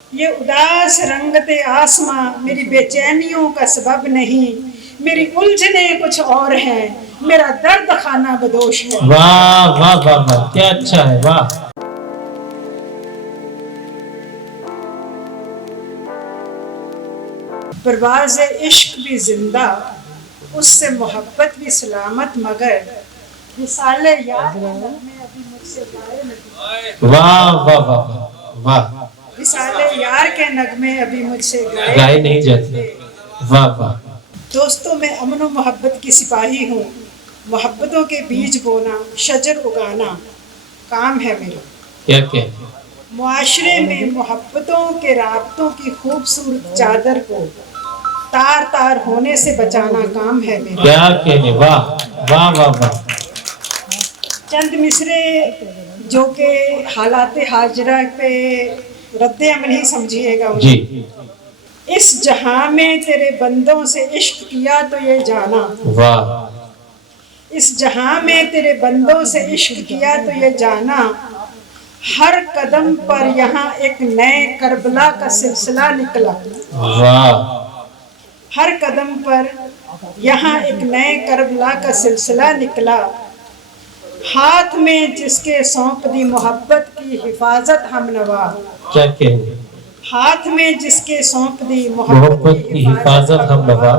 یہ اداس رنگت آسماں میری بے چینیوں کا سبب نہیں، میری الجھنیں کچھ اور ہیں، میرا درد خانہ بدوش ہے۔ واہ واہ واہ واہ، کیا اچھا ہے، واہ۔ پرواز عشق بھی زندہ، اس سے محبت بھی سلامت، مگر وصال یار کے نغمے ابھی مجھ سے گائے نہیں۔ واہ واہ واہ واہ، وصال یار کے نغمے ابھی مجھ سے گائے نہیں جاتے، واہ واہ۔ دوستوں میں امن و محبت کی سپاہی ہوں، محبتوں کے بیج بونا، شجر اگانا کام ہے میرا۔ کیا کہ معاشرے میں محبتوں کے رابطوں کی خوبصورت چادر کو تار تار ہونے سے بچانا کام ہے میرا۔ کیا کہنے، واہ واہ واہ واہ۔ چند مصرے جو کہ حالات حاضرہ پہ رد عمل ہی سمجھیے گا۔ جی، اس جہاں میں تیرے بندوں سے عشق کیا تو یہ جانا، واہ۔ اس جہاں میں تیرے بندوں سے عشق کیا تو یہ جانا، ہر قدم پر یہاں ایک نئے کربلا کا سلسلہ نکلا۔ واہ، ہر قدم پر یہاں ایک نئے کربلا کا سلسلہ نکلا، ہاتھ میں جس کے سونپ دی محبت کی حفاظت ہم نوا۔ کیا کہنے، ہاتھ میں جس کے سونپ دی محبت کی حفاظت ہم نوا۔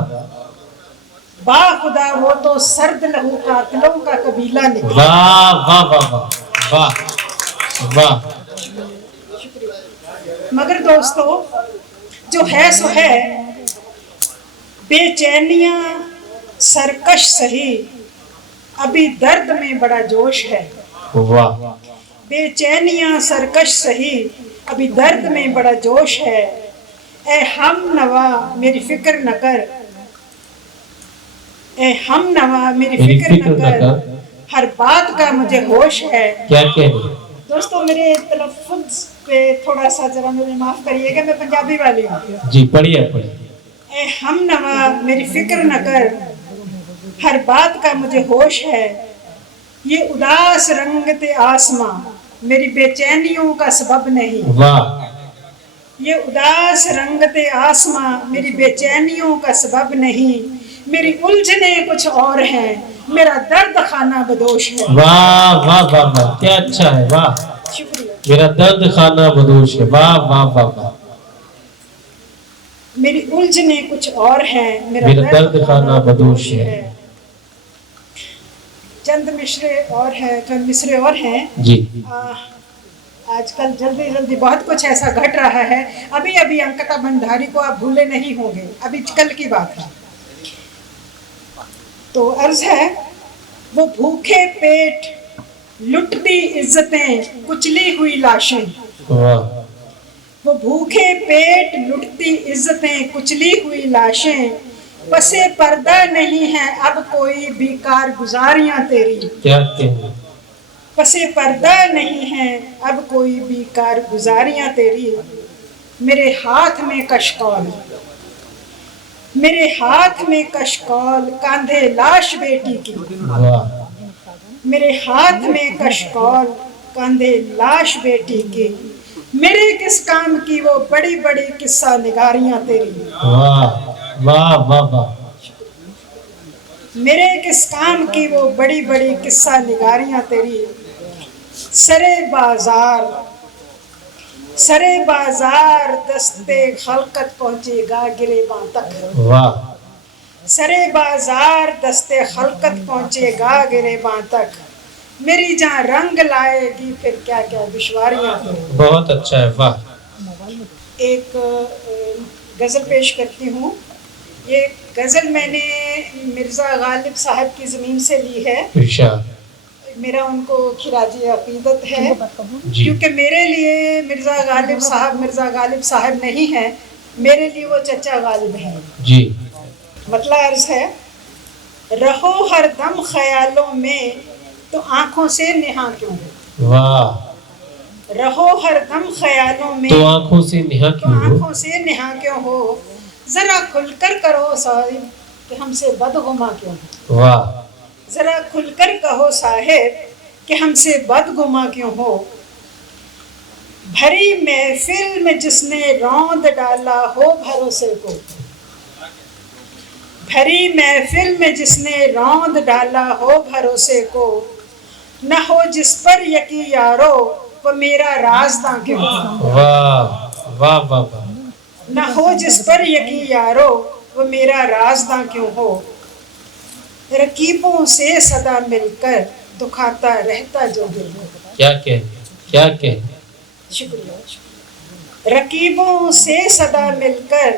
با خدا وہ تو سرد لہو قاتلوں کا قبیلہ نکلا۔ واہ واہ واہ واہ واہ واہ۔ مگر دوستو جو ہے سو ہے، بے چینیاں سرکش سہی، ابھی درد میں بڑا جوش ہے۔ واہ، بے چینیاں سرکش سہی، ابھی درد میں بڑا جوش ہے، اے ہم نوا میری فکر نہ کر، اے ہم نوا میری فکر نہ کر، ہر بات کا مجھے ہوش ہے۔ کیا کہنے، دوستو میرے تلفظ پہ تھوڑا سا ذرا مجھے معاف کریے گا، میں پنجابی والی ہوں۔ جی پڑھیے پڑھیے۔ اے ہم نوا میری فکر نہ کر، ہر بات کا مجھے ہوش ہے، یہ اداس رنگت آسماں میری بے چینیوں کا سبب نہیں۔ واہ، یہ اداس رنگت آسماں میری بے چینیوں کا سبب نہیں، میری الجھنیں کچھ اور ہیں، میرا درد خانہ بدوش ہے۔ واہ واہ واہ واہ، کیا اچھا ہے، واہ۔ شکریہ۔ میرا درد خانہ بدوش ہے، واہ واہ واہ واہ۔ میری الجھنیں کچھ اور ہیں، میرا درد خانہ بدوش ہے۔ چند مصرے اور ہیں، چند مصرے اور ہیں۔ جی، آج کل جلدی بہت کچھ ایسا گھٹ رہا ہے، ابھی انکتا بھنڈاری کو آپ بھولے نہیں ہوں گے، ابھی کل کی بات ہے۔ تو عرض ہے، وہ بھوکے پیٹ لٹتی عزتیں کچلی ہوئی لاشیں، واہ، وہ بھوکے پیٹ لٹتی عزتیں کچلی ہوئی لاشیں، پسے پردہ نہیں ہے اب کوئی بھی کارگزاریاں تیری۔ کیا کہنے، پسے پردہ نہیں ہے اب کوئی بھی کارگزاریاں تیری، میرے ہاتھ میں کشکول، میرے ہاتھ میں کشکول کاندھے لاش بیٹی کی، واہ، میرے ہاتھ میں کشکول کاندھے لاش بیٹی کی، میرے کس کام کی وہ بڑی بڑی قصہ نگاریاں تیری۔ واہ واہ واہ واہ۔ میرے کس کام کی وہ بڑی بڑی قصہ نگاریاں تیری، سرے بازار دستے خلقت پہنچے گا گریباں تک۔ واہ، سرے بازار دستے خلقت پہنچے گا گریباں تک، میری جان رنگ لائے گی پھر کیا کیا دشواریاں تیری۔ بہت اچھا ہے، واہ۔ ایک غزل پیش کرتی ہوں۔ یہ غزل میں نے مرزا غالب صاحب کی زمین سے لی ہے، ارشاد۔ میرا ان کو خراج عقیدت ہے، جی، کیونکہ میرے لیے مرزا غالب صاحب نہیں ہے، میرے لیے وہ چچا غالب ہیں۔ جی، مطلع عرض ہے، رہو ہر دم خیالوں میں تو آنکھوں سے نہاں کیوں ہو، واہ، رہو ہر دم خیالوں میں تو آنکھوں سے نہاں تو کیوں ہو، آنکھوں سے نہاں کیوں ہو، ذرا کھل کر کرو صاحب کہ ہم سے بدگما کیوں ہو، واہ، ذرا کھل کر کہو صاحب کہ ہم سے بدگما کیوں ہو، بھری محفل میں جس نے روند ڈالا ہو بھروسے کو، بھری محفل میں جس نے روند ڈالا ہو بھروسے کو، نہ ہو جس پر یقین یارو وہ میرا رازداں کیوں ہو، واہ واہ واہ واہ، نہ ہو جس پر یقین یارو وہ میرا رازداں کیوں ہو، رقیبوں سے صدا مل کر دکھاتا رہتا جو دل کو۔ کیا کہنے کیا کہنے، شکریہ۔ رقیبوں سے صدا مل کر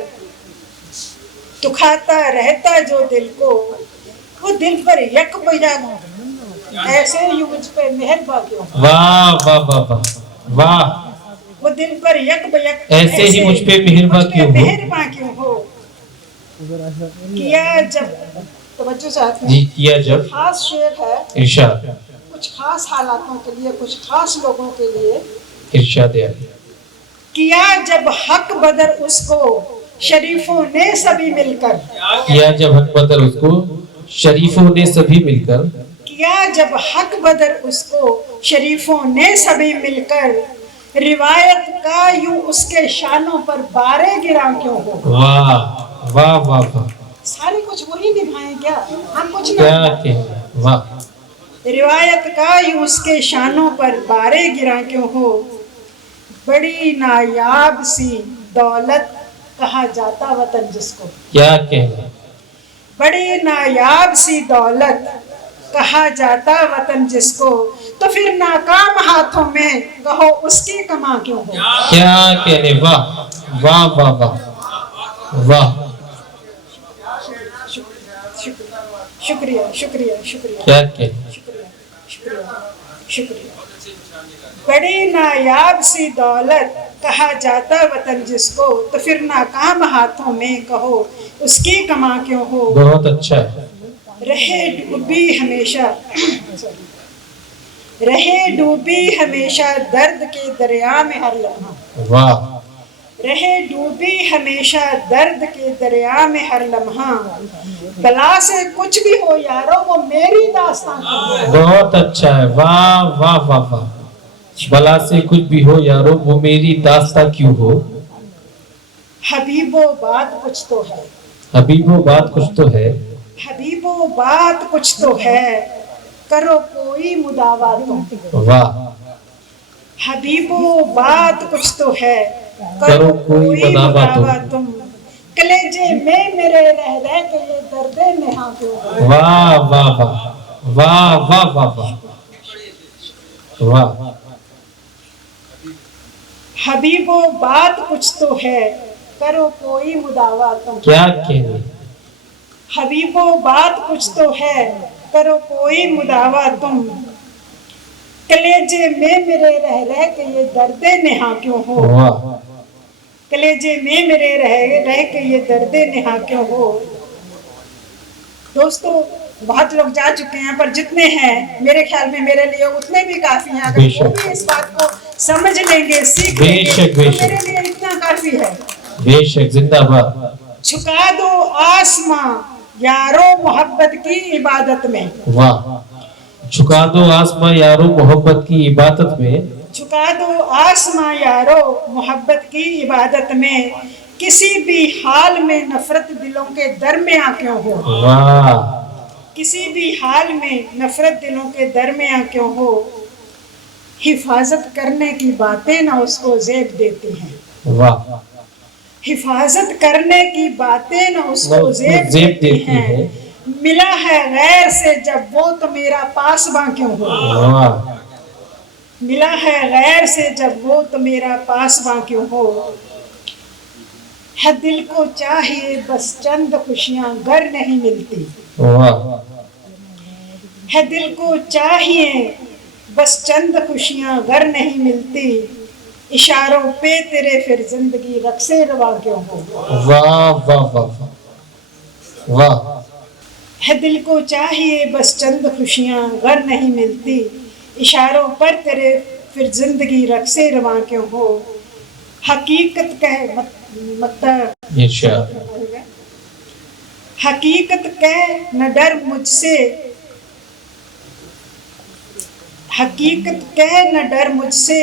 دکھاتا رہتا جو دل کو، وہ دل پر یک بیان ہو، ایسے ہی مجھ پہ مہرباں کیوں ہو، واہ واہ واہ واہ واہ، وہ دل پر یک بیک ایسے ہی مجھ پہ مہرباں کیوں ہو، مہرباں کیوں ہو، کیا جب توجہ ساتھ جی میں کیا جب خاص شعر ہے، ارشاد کچھ خاص حالاتوں کے لیے، کچھ خاص لوگوں کے لیے، ارشاد عالی، کیا جب حق بدر اس کو شریفوں نے سبھی مل کر، کیا جب حق بدر اس کو شریفوں نے سبھی مل کر، کیا جب حق بدر اس کو شریفوں نے سبھی مل کر، روایت کا یوں اس کے شانوں پر بارے گراں کیوں ہو، واہ واہ واہ واہ، سارے کچھ وہی نبھائیں کیا، ہم کچھ نہ کیا نبھائیں۔ کہنے، واہ روایت کا یوں اس کے شانوں پر بارے گراں کیوں ہو، بڑی نایاب سی دولت کہا جاتا وطن جس کو، کیا کہنے، بڑی نایاب سی دولت کہا جاتا وطن جس کو، تو پھر ناکام ہاتھوں میں کہو اس کی کماں کیوں ہو، کیا کہنے، واہ واہ واہ واہ واہ، شکریہ شکریہ شکریہ کیا کہنے، شکریہ شکریہ شکریہ، بڑی نایاب سی دولت کہا جاتا وطن جس کو، تو پھر ناکام ہاتھوں میں کہو اس کی کماں کیوں ہو، بہت اچھا ہے، رہے ڈوبی ہمیشہ رہے ڈوبی ہمیشہ درد کے دریا میں ہر لمحہ، واہ رہے ڈوبی ہمیشہ درد کے دریا میں ہر لمحہ، بلا سے کچھ بھی ہو یارو وہ میری داستان کیوں ہو، بہت اچھا ہے، واہ واہ واہ واہ، بلا سے کچھ بھی ہو یارو وہ میری داستاں کیوں ہو، حبیبو بات کچھ تو ہے، حبیبو بات کچھ تو ہے، حبیبو بات کچھ تو ہے، کرو کوئی مداوا تم، واہ حبیبو بات کچھ تو ہے، کرو کوئی مداوا تم، کلیجے میں میرے رہ رہ کے یہ درد نہاں کیوں ہو، واہ واہ واہ واہ واہ واہ واہ واہ، حبیبو بات کچھ تو ہے، کرو کوئی مداوا تم، کیا کہنے، حبیبو بات کچھ تو ہے، کرو کوئی مداوا تم، کلیجے میں میرے رہ رہ کے یہ درد نہاں کیوں ہو، واہ کلیجے میں میرے رہ کے یہ درد نہاں کیوں ہو۔ دوستو بہت لوگ جا چکے ہیں، پر جتنے ہیں میرے خیال میں میرے لیے اتنے بھی کافی ہیں، اگر وہ بھی اس بات کو سمجھ لیں گے، سیکھ لیں گے تو میرے لیے اتنا کافی ہے۔ بے شک، زندہ باد، جھکا دو آسماں یارو محبت کی عبادت میں، واہ، جھکا دو آسماں یارو محبت کی عبادت میں، جھکا دو آسماں یارو محبت کی عبادت میں، کسی بھی حال میں نفرت دلوں کے درمیاں کیوں ہو، واہ کسی بھی حال میں نفرت دلوں کے درمیاں کیوں ہو، حفاظت کرنے کی باتیں نہ اس کو زیب دیتی ہیں، واہ، حفاظت کرنے کی باتیں نہ اس کو زیب زیب دیتی دیتی ہیں، ہیں، ملا ہے غیر سے جب وہ تو میرا پاسباں کیوں ہو، واہ ملا ہے غیر سے جب وہ تو میرا پاسباں کیوں ہو، ہے دل کو چاہیے بس چند خوشیاں گر نہیں ملتی، واہ، ہے دل کو چاہیے بس چند خوشیاں گر نہیں ملتی، اشاروں پہ تیرے پھر زندگی رقص رواں کیوں ہو، واہ واہ واہ واہ، ہے دل کو چاہیے بس چند خوشیاں گر نہیں ملتی، اشاروں پر تیرے پھر زندگی رقص رواں کیوں ہو، حقیقت کہہ ارشاد، حقیقت کہہ نہ ڈر مجھ سے، حقیقت کہہ نہ ڈر مجھ سے،